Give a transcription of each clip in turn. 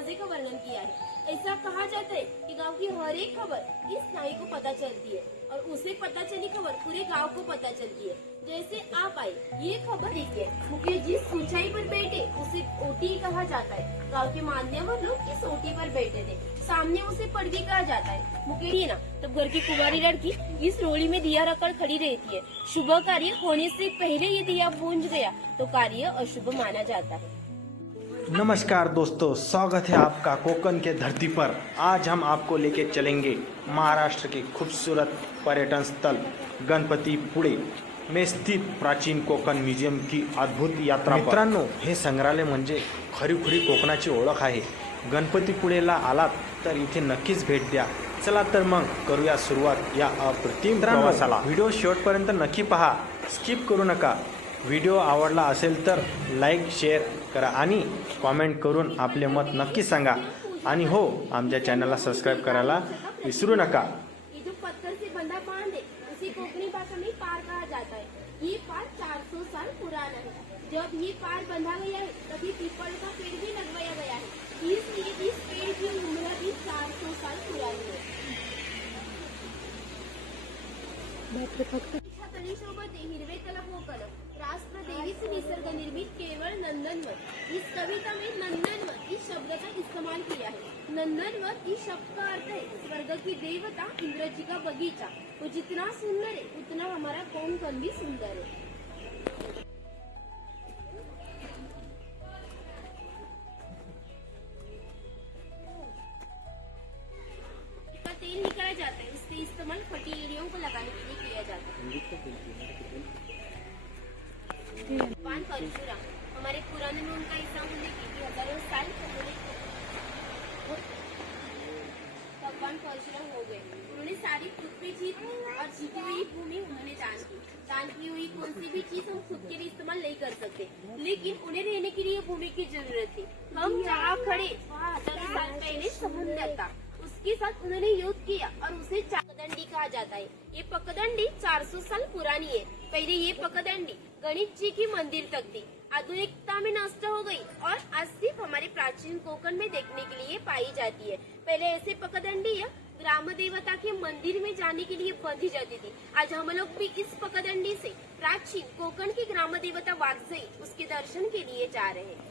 मजे का वर्णन किया है। ऐसा कहा जाता है कि गांव की हर एक खबर इस नाई को पता चलती है और उसे पता चली खबर पूरे गांव को पता चलती है। जैसे आप आए, ये खबर देखिए, मुकेश जिस ऊंचाई पर बैठे उसे ओटी कहा जाता है। गांव के मान्यवर लोग इस ओटी पर बैठे थे, सामने उसे पड़वी कहा जाता है। मुकेश ना तब घर की कुंवारी लड़की इस रोड़ी में दिया रखकर खड़ी रहती है। शुभ कार्य होने से पहले ये दिया बुझ गया तो कार्य अशुभ माना जाता है। नमस्कार दोस्तों, स्वागत है आपका कोकण के धरती पर। आज हम आपको लेके चलेंगे महाराष्ट्र के खूबसूरत पर्यटन स्थल गणपतीपुळे में स्थित प्राचीन कोकण म्युझियम की अद्भुत यात्रा। मित्रांनो, हे संग्रहालय म्हणजे खरीखुरी कोकणाची ओळख आहे। गणपतीपुळेला आलात तर इथे नक्कीच भेट द्या। चला तर मग करूया सुरुवात या अप्रतिम प्रवासाला। व्हिडिओ शेवटपर्यंत नक्की पहा, स्किप करू नका। व्हिडिओ आवडला असेल तर लाईक शेअर करा आणि कॉमेंट करून आपले मत नक्की सांगा। आणि हो, आमच्या चॅनलला सबस्क्राईब करायला विसरू नका। ये जो पत्थर से बंधा बांध है उसे कोंकणी भाषा में पार कहा जाता है। ये पार 400 साल पुराना है। जब ये पार बंधा गया है तभी पीपल का पेड़ भी लगवाया गया है, इसलिए इस पेड़ की उम्र भी 400 साल पुरानी है। तळीसोबत हिरवे तलाव कोकण राष्ट्र देवीचे निसर्ग निर्मित केवळ नंदनवन। इस कविता में नंदनवन इस शब्द का इस्तेमाल किया है। नंदनवन इस शब्द का अर्थ है स्वर्ग की देवता इंद्र जी का बगीचा। वो जितना सुंदर है उतना हमारा कोंकण भी सुंदर है। इसका तेल निकाला जाता है, उससे इस्तेमाल फटी एड़ियों को लगाने के लिए किया जाता है। भगवान परशुराम हमारे पुराने में उनका ऐसा उल्लेख है कि हजारों साल पहले भगवान परशुराम हो गए। उन्होंने सारी पृथ्वी जीत ली और जीती हुई भूमि उन्होंने दान की हुई कौन सी भी चीज हम खुद के लिए इस्तेमाल नहीं कर सकते, लेकिन उन्हें रहने के लिए भूमि की जरूरत थी। हम जहाँ खड़े वहाँ हजारों साल पहले समुद्र था, उसके साथ उन्होंने युद्ध किया और उसे पकडंडी कहा जाता है। ये पकडंडी 400 साल पुरानी है। पहले ये पकडंडी गणेश जी की मंदिर तक थी, आधुनिकता में नष्ट हो गई और आज सिर्फ हमारे प्राचीन कोकण में देखने के लिए पाई जाती है। पहले ऐसे पकडंडी ग्राम देवता के मंदिर में जाने के लिए बांधी जाती थी। आज हम लोग भी इस पकडंडी से प्राचीन कोकण की ग्राम देवता वागजई उसके दर्शन के लिए जा रहे हैं।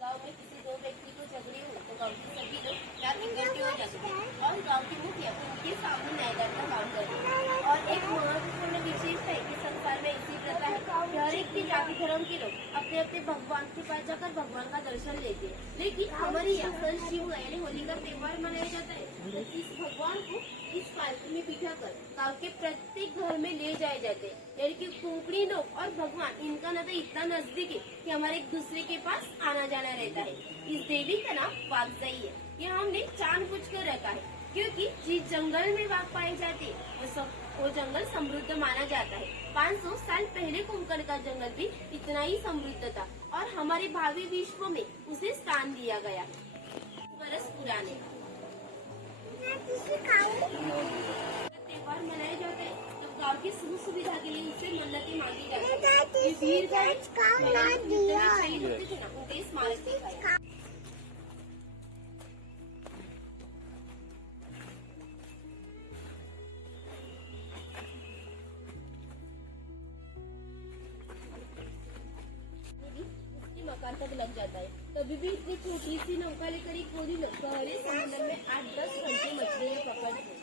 गांव में किसी दो व्यक्ति को झगड़े हो तो गांव के सभी लोग रात इकट्ठे हो जाते थे और गांव की मुखिया उनके सामने न्यायदान का काम करती है। और एक महत्वपूर्ण विशेषता है कि संसार में ऐसी प्रथा है कि हर एक के जाति धर्म के लोग अपने अपने भगवान के पास जाकर भगवान का दर्शन लेते हैं। लेकिन हमारे यहाँ संत शिव यानी होली का त्योहार मनाया जाता है। तो इस भगवान को इस पालकी में बिठाकर गांव के प्रत्येक घर में ले जाए जाते हैं। यानी कि कोंकणी लोग और भगवान इनका नाता इतना नजदीक है कि हमारे एक दूसरे के पास आना जाना रहता है। इस देवी का नाम वागजई है। ये हमने जानबूझ कर रखा है क्योंकि जिस जंगल में वाघ पाए जाते हैं वो जंगल समृद्ध माना जाता है। 500 साल पहले कोंकण का जंगल भी इतना ही समृद्ध था और हमारे भावी विश्व में उसे स्थान दिया गया। बरस पुराने त्योहार मनाया जाता है जब गांव की सुख सुविधा के लिए उससे मन्नतें मांगी जाती है। वीर शहीद होते थे ना, उनके स्मारक दिखाए। मकान तक लग जाता है। कभी भी इतनी छोटी सी नौका लेकर एक कोई लोग गहरे समुद्र में 8-10 घंटे मछलियाँ पकड़ते।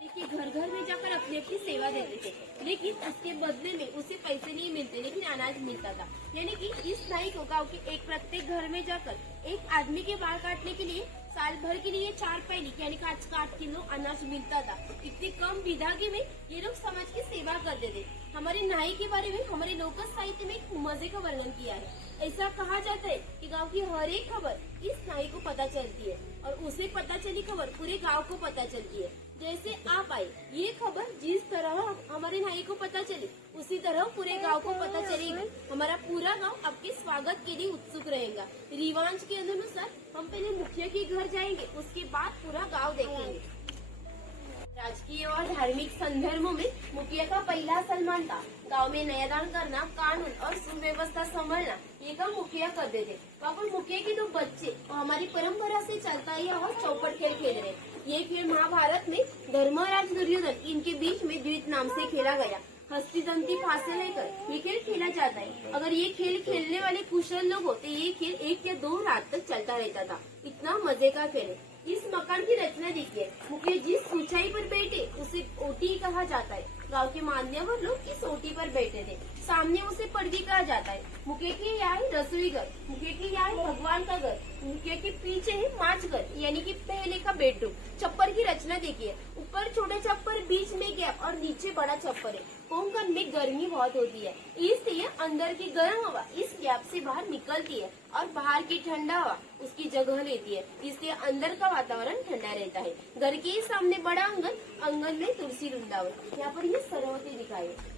देखिए, घर घर में जाकर अपनी अपनी सेवा देते थे, लेकिन उसके बदले में उसे पैसे नहीं मिलते, लेकिन अनाज मिलता था। यानी कि इस नाई को गाँव के एक प्रत्येक घर में जाकर एक आदमी के बाल काटने के लिए साल भर के लिए 4 पैली यानी 8 किलो अनाज मिलता था। इतनी कम विधागी में ये लोग समाज की सेवा करते थे। हमारे नाई के बारे में हमारे लोक साहित्य में एक मजे का वर्णन किया है। ऐसा कहा जाता है कि गांव की हर एक खबर इस नाई को पता चलती है और उसे पता चली खबर पूरे गांव को पता चलती है। जैसे आप आए, ये खबर जिस तरह हमारे नाई को पता चली, उसी तरह पूरे गांव को पता चलेगी। हमारा पूरा गांव आपके स्वागत के लिए उत्सुक रहेगा। रिवाज के अनुसार हम पहले मुखिया के घर जाएंगे, उसके बाद पूरा गांव देखेंगे। राजकीय और धार्मिक संदर्भों में मुखिया का पहला सन्मान था। गांव में न्यायदान करना, कानून और सुव्यवस्था संभालना, ये काम मुखिया करते थे। वहाँ पर मुखिया के 2 बच्चे और हमारी परंपरा से चलता ही और चौपट खेल खेल रहे। ये खेल महाभारत में धर्मराज दुर्योधन इनके बीच में द्वित नाम से खेला गया। हस्ती दंती फांसे लेकर ये खेल खेला जाता है। अगर ये खेल खेलने वाले कुशल लोग होते, ये खेल 1 या 2 रात तक चलता रहता था। इतना मजे का खेल है। इस मकान की रचना देखिए। मुखिया जिस ऊंचाई पर बैठे उसे ओटी कहा जाता है। गांव के मान्यवर लोग इस ओटी पर बैठे थे। सामने उसे पड़गी कहा जाता है। मुखिया के यहाँ है रसोई घर, मुखिया के यहाँ है भगवान का घर, मुखिया के पीछे है माच घर, यानी कि पहले का बेडरूम। छप्पर की रचना देखिए। ऊपर छोटा छप्पर, बीच में गैप और नीचे बड़ा छप्पर है। कोंकण में गर्मी बहुत होती है, इसलिए अंदर की गर्म हवा इस गैप से बाहर निकलती है और बाहर की ठंडा हवा उसकी जगह लेती है, इसलिए अंदर का वातावरण ठंडा रहता है। घर के सामने बड़ा आंगन, आंगन में तुलसी वृंदावन। यहाँ पर ये सरस्वती दिखाई है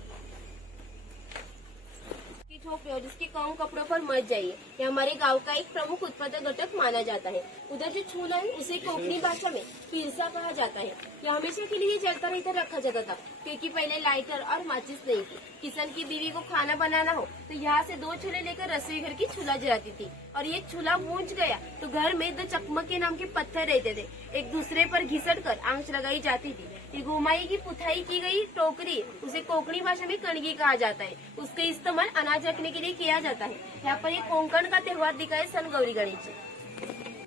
झोपड़े और जिसके कम कपड़ों पर मच जाइए। ये हमारे गांव का एक प्रमुख उत्पादक घटक माना जाता है। उधर जो चूल्हा है उसे कोंकणी भाषा में पिरसा कहा जाता है। यह हमेशा के लिए जलता रहता रखा जाता था, क्योंकि पहले लाइटर और माचिस नहीं थी। किसान की बीवी को खाना बनाना हो तो यहाँ से 2 चूल्हे लेकर रसोई घर की चूल्हा जलाती थी। और ये चूल्हा बूझ गया तो घर में 2 चकमके नाम के पत्थर रहते थे, एक दूसरे पर घिसट कर आंच लगाई जाती थी। ये घुमाई की पुथाई की गई टोकरी, उसे कोंकणी भाषा में कणगी कहा जाता है। उसका इस्तेमाल अनाज रखने के लिए किया जाता है। यहाँ पर एक कोंकण का त्योहार दिखाए सन गौरी गणेश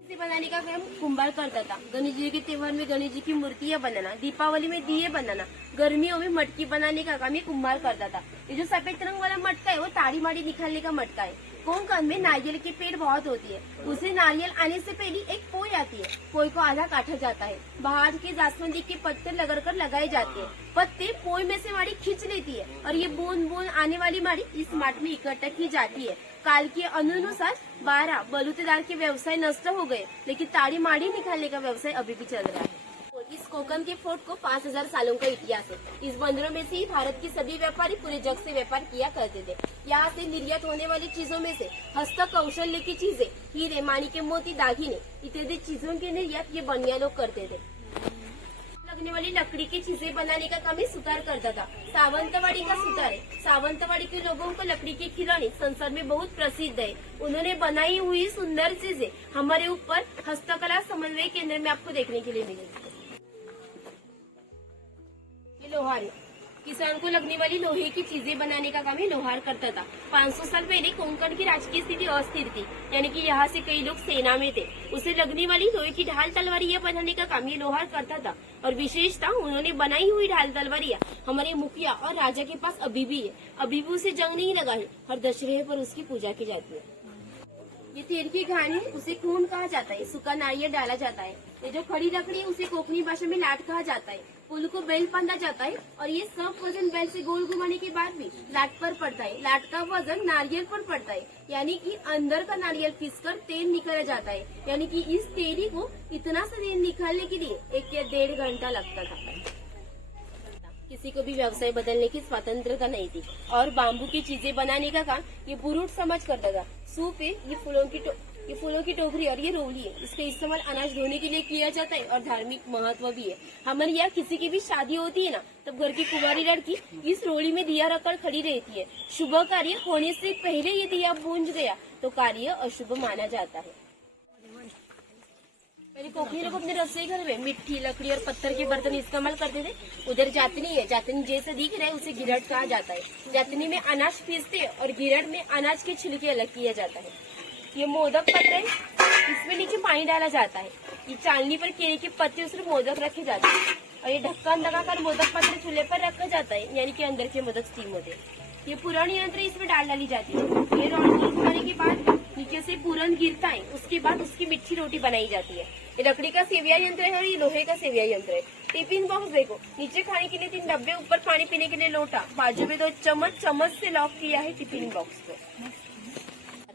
जी बनाने का काम कुंभार करता था। गणेश जी के त्योहार में गणेश जी की मूर्तियां बनाना, दीपावली में दिए बनाना, गर्मियों में मटकी बनाने का काम ये कुंभार करता था। ये जो सफेद रंग वाला मटका है वो ताड़ी माड़ी निकालने का मटका है। कोंकण में नारियल के पेड़ बहुत होती है। उसे नारियल आने से पहले एक पोई आती है। पोई को आधा काटा जाता है। बाहर के जासवंदी के पत्ते लगड़कर लगाए जाते हैं। पत्ते पोई में से माड़ी खींच लेती है और ये बूंद बूंद आने वाली माड़ी इस माट में इकट्ठा की जाती है। काल के अनुसार 12 बलूतेदार के व्यवसाय नष्ट हो गए, लेकिन ताड़ी माड़ी निकालने का व्यवसाय अभी भी चल रहा है। इस कोंकण के फोर्ट को 5000 सालों का इतिहास है। इस बंदरों में से ही भारत के सभी व्यापारी पूरे जग से व्यापार किया करते थे। यहाँ से निर्यात होने वाली चीजों में से हस्त कौशल्य की चीजें, हीरे, माणिक्य, मोती, दागिने इत्यादि चीजों के निर्यात ये बनिया लोग करते थे। लगने वाली लकड़ी की चीजें बनाने का काम सुतार करता था। सावंतवाड़ी का सुतार है। सावंतवाड़ी के लोगों को लकड़ी के खिलौने संसार में बहुत प्रसिद्ध है। उन्होंने बनाई हुई सुंदर चीजें हमारे ऊपर हस्तकला समन्वय केंद्र में आपको देखने के लिए मिलेगी। ये लोहार है। किसान को लगने वाली लोहे की चीजें बनाने का काम ये लोहार करता था। 500 साल पहले कोंकण की राजकीय स्थिति अस्थिर थी, यानी कि यहाँ से कई लोग सेना में थे। उसे लगने वाली लोहे की ढाल तलवारियां बनाने का काम ये लोहार करता था। और विशेषता उन्होंने बनाई हुई ढाल तलवारियां हमारे मुखिया और राजा के पास अभी भी है। अभी भी उसे जंग नहीं लगा है। हर दशहरे पर उसकी पूजा की जाती है। ये तेल की घानी है, उसे खून कहा जाता है। सूखा नारियल डाला जाता है। ये जो खड़ी लकड़ी है उसे कोंकणी भाषा में लाट कहा जाता है। पुल को बेल बांधा जाता है और ये सब वजन बेल से गोल घुमाने के बाद भी लाट पर पड़ता है। लाट का वजन नारियल पर पड़ता है, यानी कि अंदर का नारियल पीसकर तेल निकाला जाता है। यानी कि इस तेली को इतना सा तेल निकालने के लिए 1 या 1.5 घंटा लगता था। किसी को भी व्यवसाय बदलने की स्वतंत्रता नहीं थी और बाम्बू की चीजें बनाने का काम ये पुरुष समाज करता था। सूप है, ये फूलों की टोकरी और ये रोली है। इसका इस्तेमाल अनाज ढोने के लिए किया जाता है और धार्मिक महत्व भी है। हमारे यहाँ किसी की भी शादी होती है ना, तब घर की कुंवारी लड़की इस रोली में दिया रखकर खड़ी रहती है। शुभ कार्य होने से पहले ये दिया बूझ गया तो कार्य अशुभ माना जाता है। पहले कोंकणी लोग अपने रसोई घर में मिट्टी, लकड़ी और पत्थर के बर्तन इस्तेमाल करते थे। उधर जातनी है। जातनी जैसे दिख रहा है उसे गिरट कहा जाता है। जातनी में अनाज पीसते हैं और गिरट में अनाज के छिलके अलग किया जाता है। ये मोदक पत्र है, इसमें नीचे पानी डाला जाता है। ये चालनी पर केले के पत्ते उसमें मोदक रखे जाते हैं और ये ढक्कन लगाकर मोदक पत्र चूल्हे पर रखा जाता है, यानी कि अंदर के मोदक स्टीम होते हैं। ये पुरानी यंत्र इसमें डाली जाती है। ये रोटी खाने के बाद नीचे से पूरन गिरता है, उसके बाद उसकी मिठी रोटी बनाई जाती है। ये लकड़ी का सेविया यंत्र है और ये लोहे का सेविया यंत्र है। टिफिन बॉक्स देखो, नीचे खाने के लिए 3 डब्बे, ऊपर पानी पीने के लिए लोटा, बाजू में 2 चम्मच, चम्मच से लॉक किया है टिफिन बॉक्स को।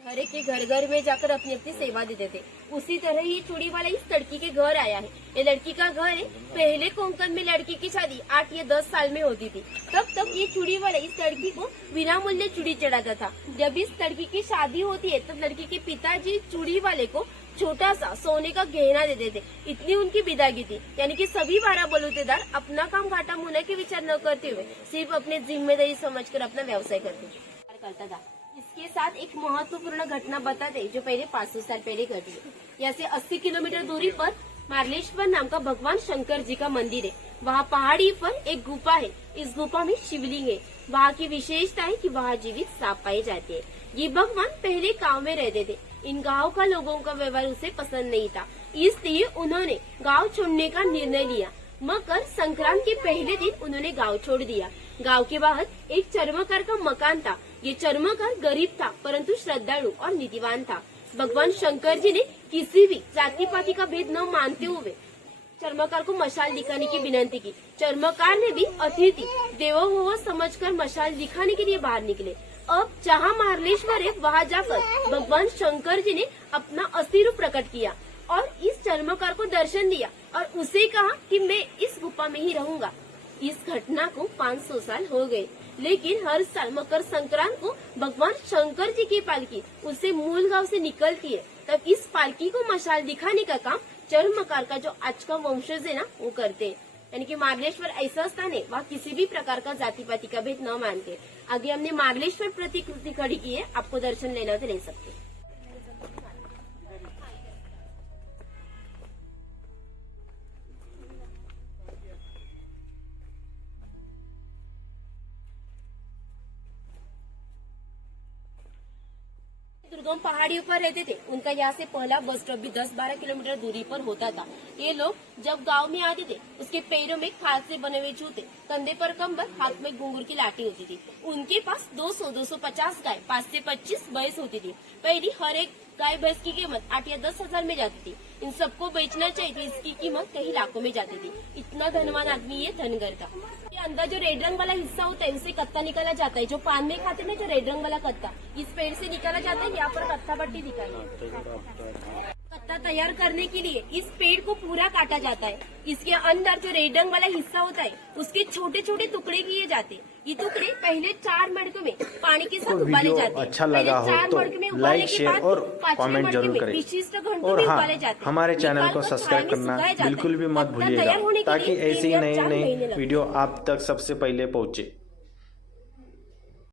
हर एक के घर घर में जाकर अपनी अपनी सेवा देते थे। उसी तरह ही चूड़ी वाला इस लड़की के घर आया है। ये लड़की का घर है। पहले कोंकण में लड़की की शादी 8 या 10 साल में होती थी। तब तक ये चूड़ी वाला इस लड़की को बिना मूल्य चूड़ी चढ़ाता था। जब इस लड़की की शादी होती है तब लड़की के पिताजी चूड़ी वाले को छोटा सा सोने का गहना देते थे। इतनी उनकी विदागी थी। यानी कि सभी 12 बलूतेदार अपना काम घाटा मुना के विचार न करते हुए सिर्फ अपनी जिम्मेदारी समझकर अपना व्यवसाय करता था। इसके साथ एक महत्वपूर्ण घटना बताते जो पहले 500 साल पहले घटी है। यहाँ से 80 किलोमीटर दूरी पर मार्लेश्वर नाम का भगवान शंकर जी का मंदिर है। वहाँ पहाड़ी पर एक गुफा है। इस गुफा में शिवलिंग है। वहाँ की विशेषता है कि वहाँ जीवित सांप पाए जाते हैं। ये भगवान पहले गांव में रहते थे। इन गांव का लोगों का व्यवहार उसे पसंद नहीं था, इसलिए उन्होंने गांव छोड़ने का निर्णय लिया। मकर संक्रांत के पहले दिन उन्होंने गांव छोड़ दिया। गांव के बाहर एक चर्मकार का मकान था। ये चर्मकार गरीब था परंतु श्रद्धालु और नीतिवान था। भगवान शंकर जी ने किसी भी जाति पाति का भेद न मानते हुए चर्मकार को मशाल दिखाने की विनती की। चर्मकार ने भी अतिथि देवो भव समझकर मशाल दिखाने के लिए बाहर निकले। अब जहाँ मार्लेश्वर है वहाँ जाकर भगवान शंकर जी ने अपना असली रूप प्रकट किया और इस चर्मकार को दर्शन दिया और उसे कहा कि मैं इस गुफा में ही रहूंगा। इस घटना को 500 साल हो गए, लेकिन हर साल मकर संक्रांत को भगवान शंकर जी की पालकी उसे मूल गांव से निकलती है। तब इस पालकी को मशाल दिखाने का काम चर्मकार का जो आज का वंशज है ना वो करते हैं। यानी कि मार्लेश्वर ऐसा स्थान है वहाँ किसी भी प्रकार का जाति पाति का भेद न मानते। आगे हमने मार्लेश्वर प्रतिकृति खड़ी की है, आपको दर्शन लेना तो ले सकते हैं। दुर्गम पहाड़ियों पर रहते थे। उनका यहाँ से पहला बस स्टॉप भी 10-12 किलोमीटर दूरी पर होता था। ये लोग जब गांव में आते थे उसके पैरों में खाद से बने हुए जूते, कंधे पर कंबल, हाथ में घुंघरू की लाठी होती थी। उनके पास 200-250 गाय, 5 से 25 भैंस होती थी। पहली हर एक गाय भैंस की कीमत 8 या 10 हजार में जाती थी। इन सबको बेचना चाहिए तो इसकी कीमत कई लाखों में जाती थी। इतना धनवान आदमी ये धनगर था। अंदर जो रेड रंग वाला हिस्सा होता है उसे कत्ता निकाला जाता है। जो पान में खाते हैं ना, जो रेड रंग वाला कत्ता इस पेड़ से निकाला जाता है। यहाँ पर कत्ता पट्टी दिखाई है। कत्ता तैयार करने के लिए इस पेड़ को पूरा काटा जाता है। इसके अंदर जो रेड रंग वाला हिस्सा होता है उसके छोटे छोटे टुकड़े किए जाते हैं। ये टुकड़े पहले 4 मटकों में पानी के साथ उबाले जाते हैं। अच्छा लगा हो तो लाइक, शेयर और कमेंट जरूर करें। और हाँ, हमारे चैनल को सब्सक्राइब करना बिल्कुल भी मत भूलिएगा ताकि ऐसी नई वीडियो आप तक सबसे पहले पहुँचे।